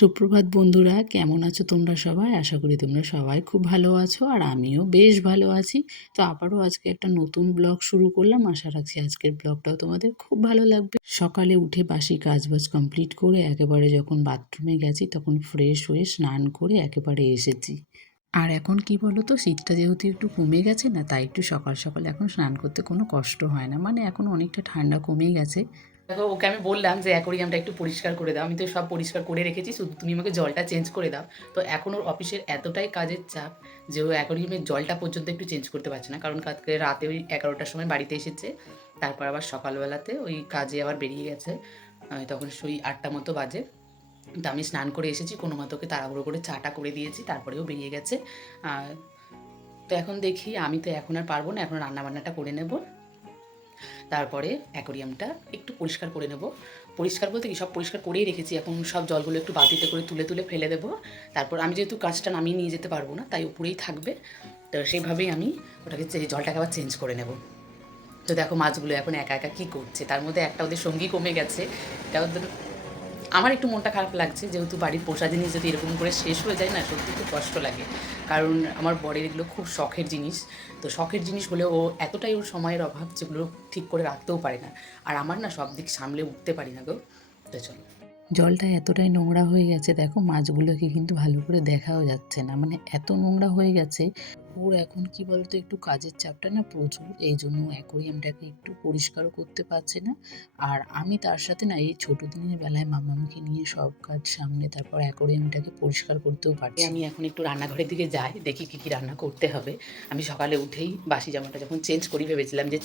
সুপ্রভাত বন্ধুরা, কেমন আছো তোমরা সবাই? আশা করি তোমরা সবাই খুব ভালো আছো আর আমিও বেশ ভালো আছি। তো আবারও আজকে একটা নতুন ব্লগ শুরু করলাম। আশা রাখছি আজকের ব্লগটাও তোমাদের খুব ভালো লাগবে। সকালে উঠে বাসি কাজবাজ কমপ্লিট করে একেবারে যখন বাথরুমে গেছি তখন ফ্রেশ হয়ে স্নান করে একেবারে এসেছি। আর এখন কি বলো তো, শীতটা যেহেতু একটু কমে গেছে না, তাই একটু সকাল সকাল এখন স্নান করতে কোনো কষ্ট হয় না, মানে এখন অনেকটা ঠান্ডা কমে গেছে। দেখো, ওকে আমি বললাম যে অ্যাকোরিয়ামটা একটু পরিষ্কার করে দাও। আমি তো সব পরিষ্কার করে রেখেছি, শুধু তুমি আমাকে জলটা চেঞ্জ করে দাও। তো এখন ওর অফিসের এতটাই কাজের চাপ যে ও অ্যাকোরিয়ামের জলটা পর্যন্ত একটু চেঞ্জ করতে পারছে না, কারণ কালকে রাতে ওই 11টার সময় বাড়িতে এসেছে। তারপর আবার সকালবেলাতে ওই কাজে আবার বেরিয়ে গেছে। তখন সেই 8টা মতো বাজে। তো আমি স্নান করে এসেছি, কোনো মতো ওকে তাড়াহুড়ো করে চাটা করে দিয়েছি, তারপরেও বেরিয়ে গেছে। তো এখন দেখি, আমি তো এখন আর পারবো না, এখন রান্নাবান্নাটা করে নেব। তারপরে অ্যাকোরিয়ামটা একটু পরিষ্কার করে নেব। পরিষ্কার বলতে কি, সব পরিষ্কার করেই রেখেছি, এখন সব জলগুলো একটু বালতিতে করে তুলে তুলে ফেলে দেবো। তারপর আমি যেহেতু কাজটা নামিয়ে নিয়ে যেতে পারবো না, তাই উপরেই থাকবে। তো সেইভাবেই আমি ওটাকে জলটাকে আবার চেঞ্জ করে নেব। তো দেখো, মাছগুলো এখন একা একা কী করছে, তার মধ্যে একটা ওদের সঙ্গী কমে গেছে। এটা ওদের, আমার একটু মনটা খারাপ লাগছে, যেহেতু বাড়ির পোষা জিনিস যদি এরকম করে শেষ হয়ে যায় না, সত্যি খুব কষ্ট লাগে। কারণ আমার বরের এগুলো খুব শখের জিনিস। তো শখের জিনিস হলেও ও এতটাই ওর সময়ের অভাব, যেগুলো ঠিক করে রাখতেও পারে না। আর আমার না সব দিক সামলে উঠতে পারি না গো। তো চলো। জলটা এতটাই নোংরা হয়ে গেছে, দেখো মাছগুলোকে কিন্তু ভালো করে দেখাও যাচ্ছে না, মানে এত নোংরা হয়ে গেছে। ওর এখন কি বলতো, একটু কাজের চাপটা না প্রচুর, এই জন্য অ্যাকোরিয়ামটাকে একটু পরিষ্কারও করতে পারছে না। আর আমি তার সাথে না এই ছোটো দিনের বেলায় মামাকে নিয়ে সব কাজ সামনে তারপর অ্যাকোরিয়ামটাকে পরিষ্কার করতেও পারছি আমি না। এখন একটু রান্নাঘরের দিকে যাই, দেখি কী কী রান্না করতে হবে। আমি সকালে উঠেই বাসি জামাটা যখন চেঞ্জ করি, ভেবেছিলাম যে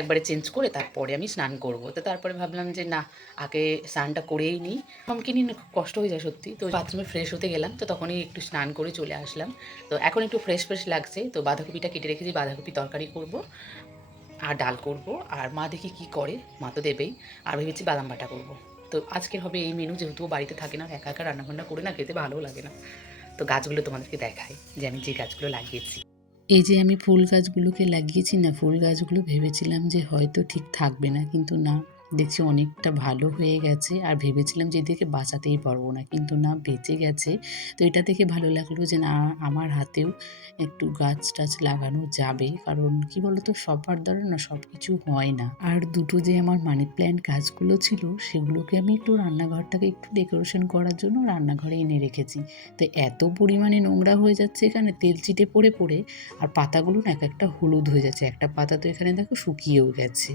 একবারে চেঞ্জ করে তারপরে আমি স্নান করব। তো তারপরে ভাবলাম যে না, আগে স্নানটা করেই নিই। আমাকে নিয়ে না খুব কষ্ট হয়ে যায় সত্যি। তো বাথরুমে ফ্রেশ হতে গেলাম, তো তখনই একটু স্নান করে চলে আসলাম। তো এখন একটু ফ্রেশ ফ্রেশ লাগছে। তো বাঁধাকপিটা কেটে রেখেছি, বাঁধাকপি তরকারি করব আর ডাল করব। আর মা দেখি কী করে, মা তো দেবেই। আর ভেবেছি বাদাম বাটা করব। তো আজকের হবে এই মেনু, যেহেতু ও বাড়িতে থাকে না, একা একা রান্নাবান্না করে না খেতে ভালোও লাগে না। তো গাছগুলো তোমাদেরকে দেখাই, যে আমি যে গাছগুলো লাগিয়েছি। এই যে আমি ফুল গাছগুলোকে লাগিয়েছি না, ফুল গাছগুলো ভেবেছিলাম যে হয়তো ঠিক থাকবে না, কিন্তু না, দেখছি অনেকটা ভালো হয়ে গেছে। আর ভেবেছিলাম যে এদেরকে বাঁচাতেই পারবো না, কিন্তু না, বেঁচে গেছে। তো এটা দেখে ভালো লাগলো যে না, আমার হাতেও একটু গাছ টাছ লাগানো যাবে। কারণ কি বলতো, সবার দ্বারা না সব কিছু হয় না। আর দুটো যে আমার মানি প্ল্যান্ট গাছগুলো ছিল, সেগুলোকে আমি একটু রান্নাঘরটাকে একটু ডেকোরেশন করার জন্য রান্নাঘরে এনে রেখেছি। তো এত পরিমাণে নোংরা হয়ে যাচ্ছে এখানে, তেল চিটে পড়ে পড়ে। আর পাতাগুলো না এক একটা হলুদ হয়ে যাচ্ছে, একটা পাতা তো এখানে দেখো শুকিয়েও গেছে।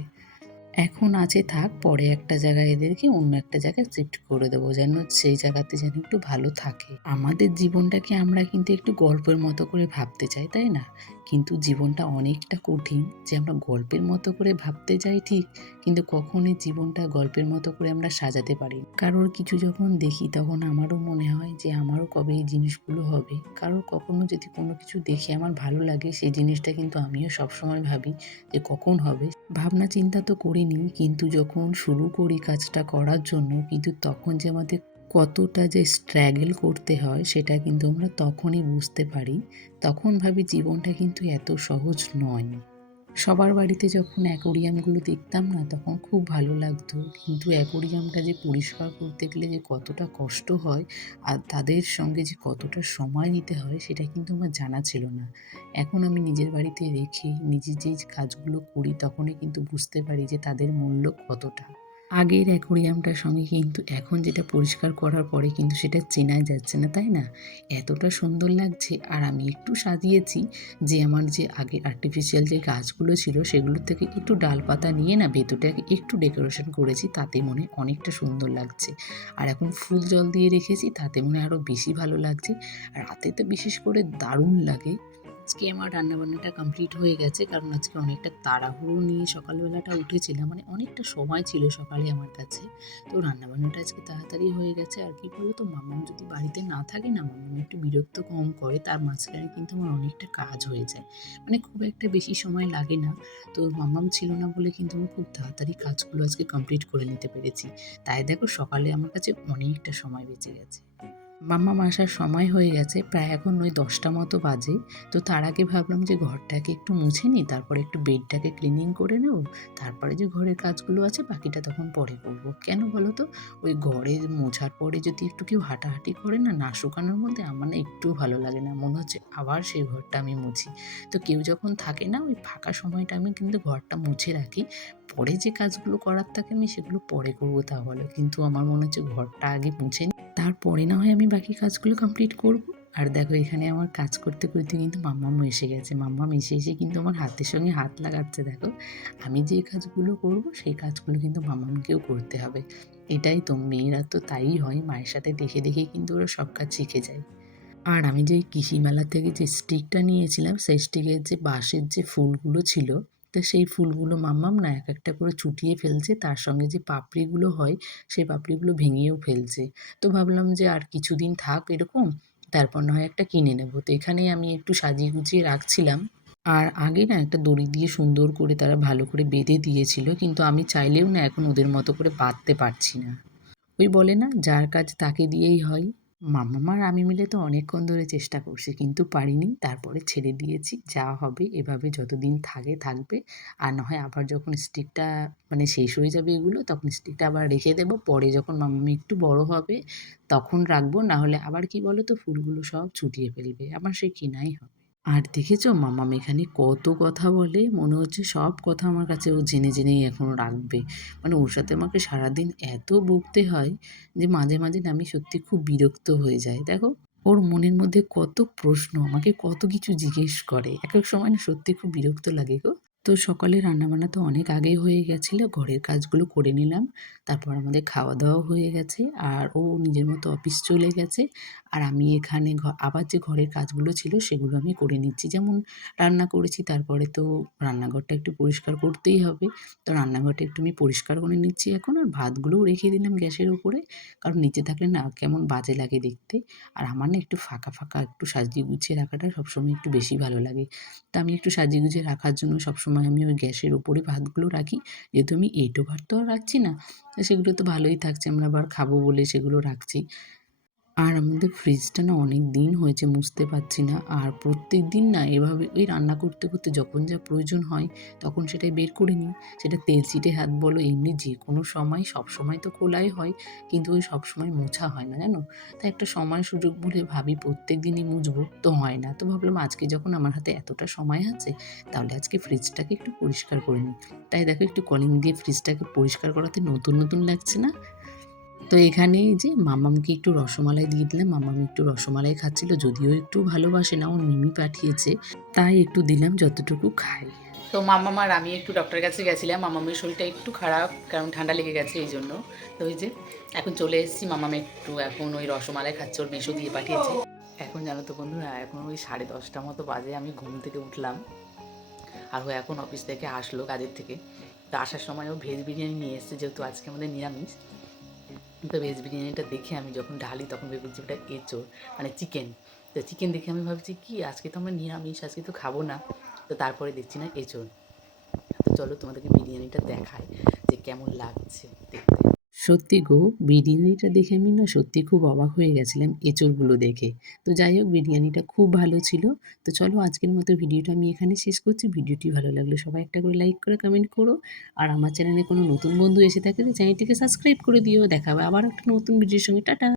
এখন আছে থাক, পরে একটা জায়গায় এদেরকে অন্য একটা জায়গায় শিফট করে দেবো, যেন সেই জায়গাতে যেন একটু ভালো থাকে। আমাদের জীবনটাকে আমরা কিন্তু একটু গল্পের মতো করে ভাবতে চাই, তাই না? কিন্তু জীবনটা অনেকটা কঠিন, যে আমরা গল্পের মতো করে ভাবতে চাই ঠিক, কিন্তু কখনোই জীবনটা গল্পের মতো করে আমরা সাজাতে পারি না। কারোর কিছু যখন দেখি তখন আমারও মনে হয় যে আমারও কবে এই জিনিসগুলো হবে। কারোর কখনো যদি কোনো কিছু দেখে আমার ভালো লাগে, সেই জিনিসটা কিন্তু আমিও সবসময় ভাবি যে কখন হবে। ভাবনা চিন্তা তো করিনি, কিন্তু যখন শুরু করি কাজটা করার জন্য, কিন্তু তখন যে আমাদের কতটা যে স্ট্রাগল করতে হয় সেটা কিন্তু আমরা তখনই বুঝতে পারি। তখন ভাবি জীবনটা কিন্তু এত সহজ নয়। সবার বাড়িতে যখন অ্যাকোরিয়ামগুলো দেখতাম না, তখন খুব ভালো লাগতো, কিন্তু অ্যাকোরিয়ামটা যে পরিষ্কার করতে গেলে যে কতটা কষ্ট হয় আর তাদের সঙ্গে যে কতটা সময় দিতে হয়, সেটা কিন্তু আমার জানা ছিল না। এখন আমি নিজের বাড়িতে রেখে নিজে যেই কাজগুলো করি, তখনই কিন্তু বুঝতে পারি যে তাদের মূল্য কতটা। আগের অ্যাকোরিয়ামটার সঙ্গে কিন্তু এখন যেটা পরিষ্কার করার পরে কিন্তু সেটা চেনাই যাচ্ছে না, তাই না? এতটা সুন্দর লাগছে। আর আমি একটু সাজিয়েছি, যে আমার যে আগে আর্টিফিশিয়াল যে গাছগুলো ছিল সেগুলোর থেকে একটু ডালপাতা নিয়ে না ভেতরটাকে একটু ডেকোরেশন করেছি, তাতে মনে হয় অনেকটা সুন্দর লাগছে। আর এখন ফুল জল দিয়ে রেখেছি, তাতে মনে হয় আরও বেশি ভালো লাগছে। রাতে তো বিশেষ করে দারুণ লাগে। আজকে আমার রান্নাবান্নাটা কমপ্লিট হয়ে গেছে, কারণ আজকে অনেকটা তাড়াহুড়ো নিয়ে সকালবেলাটা উঠেছিলাম, মানে অনেকটা সময় ছিল সকালে আমার কাছে। তো রান্নাবান্নাটা আজকে তাড়াতাড়ি হয়ে গেছে। আর কি বলো তো, মাম্মাম যদি বাড়িতে না থাকে না, মাম্মাম একটু বিরক্ত কম করে, তার মাঝখানে কিন্তু আমার অনেকটা কাজ হয়ে যায়, মানে খুব একটা বেশি সময় লাগে না। তো মাম্মাম ছিল না বলে কিন্তু আমি খুব তাড়াতাড়ি কাজগুলো আজকে কমপ্লিট করে নিতে পেরেছি। তাই দেখো, সকালে আমার কাছে অনেকটা সময় বেঁচে গেছে। মাম্মাম আসার সময় হয়ে গেছে, প্রায় এখন ওই 10টা মতো বাজে। তো তার আগে ভাবলাম যে ঘরটাকে একটু মুছে নিই, তারপরে একটু বেডটাকে ক্লিনিং করে নেব। তারপরে যে ঘরের কাজগুলো আছে বাকিটা তখন পরে করব। কেন বলো তো? ওই ঘরের মোছার পরে যদি একটু কেউ হাঁটাহাঁটি করে না, না শুকানোর মধ্যে আমার না একটুও ভালো লাগে না। মনে হচ্ছে আবার সেই ঘরটা আমি মুছি। তো কেউ যখন থাকে না, ওই ফাঁকা সময়টা আমি কিন্তু ঘরটা মুছে রাখি। পরে যে কাজগুলো করার থাকে আমি সেগুলো পরে করব তা বলো। কিন্তু আমার মনে হচ্ছে ঘরটা আগে মুছে নিই, তারপরে না হয় আমি বাকি কাজগুলো কমপ্লিট করব। আর দেখো এখানে আমার কাজ করতে করতে কিন্তু মাম্মামও এসে গেছে। মাম্মাম এসে কিন্তু আমার হাতের সঙ্গে হাত লাগাচ্ছে দেখো। আমি যে কাজগুলো করব সেই কাজগুলো কিন্তু মাম্মামকেও করতে হবে। এটাই তো, মেয়েরা তো তাই হয়, মায়ের সাথে দেখে দেখেই কিন্তু ওরা সব কাজ শিখে যায়। আর আমি যে কৃষি মেলা থেকে যে স্টিকটা নিয়েছিলাম, সেই স্টিকের যে বাঁশের যে ফুলগুলো ছিল, তো সেই ফুলগুলো মাম্মাম না এক একটা করে চুটিয়ে ফেলছে। তার সঙ্গে যে পাপড়িগুলো হয়, সেই পাপড়িগুলো ভেঙেও ফেলছে। তো ভাবলাম যে আর কিছুদিন থাক এরকম, তারপর না হয় একটা কিনে নেব। তো এখানেই আমি একটু সাজিয়ে গুছিয়ে রাখছিলাম। আর আগে না একটা দড়ি দিয়ে সুন্দর করে তারা ভালো করে বেঁধে দিয়েছিল, কিন্তু আমি চাইলেও না এখন ওদের মতো করে বাঁধতে পারছি না। ওই বলে না, যার কাজ তাকে দিয়েই হয়। মাম্মাম আর আমি মিলে তো অনেকক্ষণ ধরে চেষ্টা করছি কিন্তু পারিনি। তারপরে ছেড়ে দিয়েছি। যা হবে এভাবে যতদিন থাকে থাকবে। আর না হয় আবার যখন স্টিকটা মানে শেষ হয়ে যাবে এগুলো, তখন স্টিকটা আবার রেখে দেবো। পরে যখন মাম্মাম একটু বড় হবে তখন রাখবো। না হলে আবার কি বলো তো, ফুলগুলো সব ছুটিয়ে ফেলবে। আমার সেই কেনাই হবে। আর দেখেছো মাম্মাম এখানে কত কথা বলে, মনে হচ্ছে সব কথা আমার কাছে ও জেনে জেনেই এখনো রাখবে। মানে ওর সাথে আমাকে সারাদিন এত বকতে হয় যে মাঝে মাঝে না আমি সত্যি খুব বিরক্ত হয়ে যাই। দেখো ওর মনের মধ্যে কত প্রশ্ন, আমাকে কত কিছু জিজ্ঞেস করে, এক এক সময় না সত্যি খুব বিরক্ত লাগে গো। তো সকালে রান্নাবান্না তো অনেক আগেই হয়ে গেছিলো, ঘরের কাজগুলো করে নিলাম। তারপর আমাদের খাওয়া দাওয়া হয়ে গেছে, আর ও নিজের মতো অফিস চলে গেছে। আর আমি এখানে আবার যে ঘরের কাজগুলো ছিল সেগুলো আমি করে নিচ্ছি। যেমন রান্না করেছি, তারপরে তো রান্নাঘরটা একটু পরিষ্কার করতেই হবে। তো রান্নাঘরটা একটু আমি পরিষ্কার করে নিচ্ছি এখন। আর ভাতগুলোও রেখে দিলাম গ্যাসের উপরে, কারণ নিচে থাকলে না কেমন বাজে লাগে দেখতে। আর আমার না একটু ফাঁকা ফাঁকা একটু সাজিয়ে গুছিয়ে রাখাটা সবসময় একটু বেশি ভালো লাগে। তা আমি একটু সাজিয়ে গুছিয়ে রাখার জন্য সবসময় আমি ওই গ্যাসের উপরে ভাতগুলো রাখি। যেহেতু আমি এঁটো ভাত তো আর রাখছি না, তো সেগুলো তো ভালোই থাকছে, আমরা আবার খাবো বলে সেগুলো রাখছি। আর আমাদের ফ্রিজটা না অনেক দিন হয়েছে মুছতে পারছি না। আর প্রত্যেকদিন না এভাবে ওই রান্না করতে করতে যখন যা প্রয়োজন হয় তখন সেটাই বের করে নিই। সেটা তেল চিটে হাত বলো, এমনি যে কোনো সময়, সবসময় তো খোলাই হয়, কিন্তু ওই সবসময় মোছা হয় না জানো। তাই একটা সময় সুযোগ বলে ভাবি প্রত্যেক দিনই মুছবো, তো হয় না। তো ভাবলাম আজকে যখন আমার হাতে এতটা সময় আছে, তাহলে আজকে ফ্রিজটাকে একটু পরিষ্কার করে নিই। তাই দেখো একটু কলিং দিয়ে ফ্রিজটাকে পরিষ্কার করাতে নতুন নতুন লাগছে না। তো এখানে এই যে মামামকে একটু রসমালাই দিয়ে দিলাম। মামাম একটু রসমালাই খাচ্ছিল, যদিও একটু ভালোবাসে না, ওর মিমি পাঠিয়েছে, তাই একটু দিলাম যতটুকু খাই। তো মাম্মাম আর আমি একটু ডক্টরের কাছে গেছিলাম। মাম্মামের শরীরটা একটু খারাপ, কারণ ঠান্ডা লেগে গেছে এই জন্য। তো ওই যে এখন চলে এসেছি, মাম্মাম একটু এখন ওই রসমালাই খাচ্ছে, ওর মেসো দিয়ে পাঠিয়েছে। এখন জানো তো বন্ধুরা, এখন ওই 10:30 মতো বাজে, আমি ঘুম থেকে উঠলাম। আর ও এখন অফিস থেকে আসলো কাজের থেকে। তো আসার সময় ও ভেজ বিরিয়ানি নিয়ে এসেছে, যেহেতু আজকে আমাদের নিরামিষ। তো ভেজ বিরিয়ানিটা দেখে আমি যখন ঢালি তখন ভেবেছি ওটা এঁচোড়, মানে চিকেন। তো চিকেন দেখে আমি ভাবছি কি আজকে তো আমরা নিরামিষ, আজকে তো খাবো না। তো তারপরে দেখছি না এঁচোড়। তো চলো তোমাদেরকে বিরিয়ানিটা দেখাই যে কেমন লাগছে দেখতে। সত্যি গো, বিরিয়ানিটা দেখে আমি না সত্যি খুব অবাক হয়ে গেছিলাম এঁচোড়গুলো দেখে। তো যাই হোক, বিরিয়ানিটা খুব ভালো ছিল। তো চলো আজকের মতো ভিডিওটা আমি এখানে শেষ করছি। ভিডিওটি ভালো লাগলে সবাই একটা করে লাইক করে কমেন্ট করো। আর আমার চ্যানেলে কোনো নতুন বন্ধু এসে থাকলে চ্যানেলটিকে সাবস্ক্রাইব করে দিও। দেখা হবে আবার একটা নতুন ভিডিওর সঙ্গে। টাটা।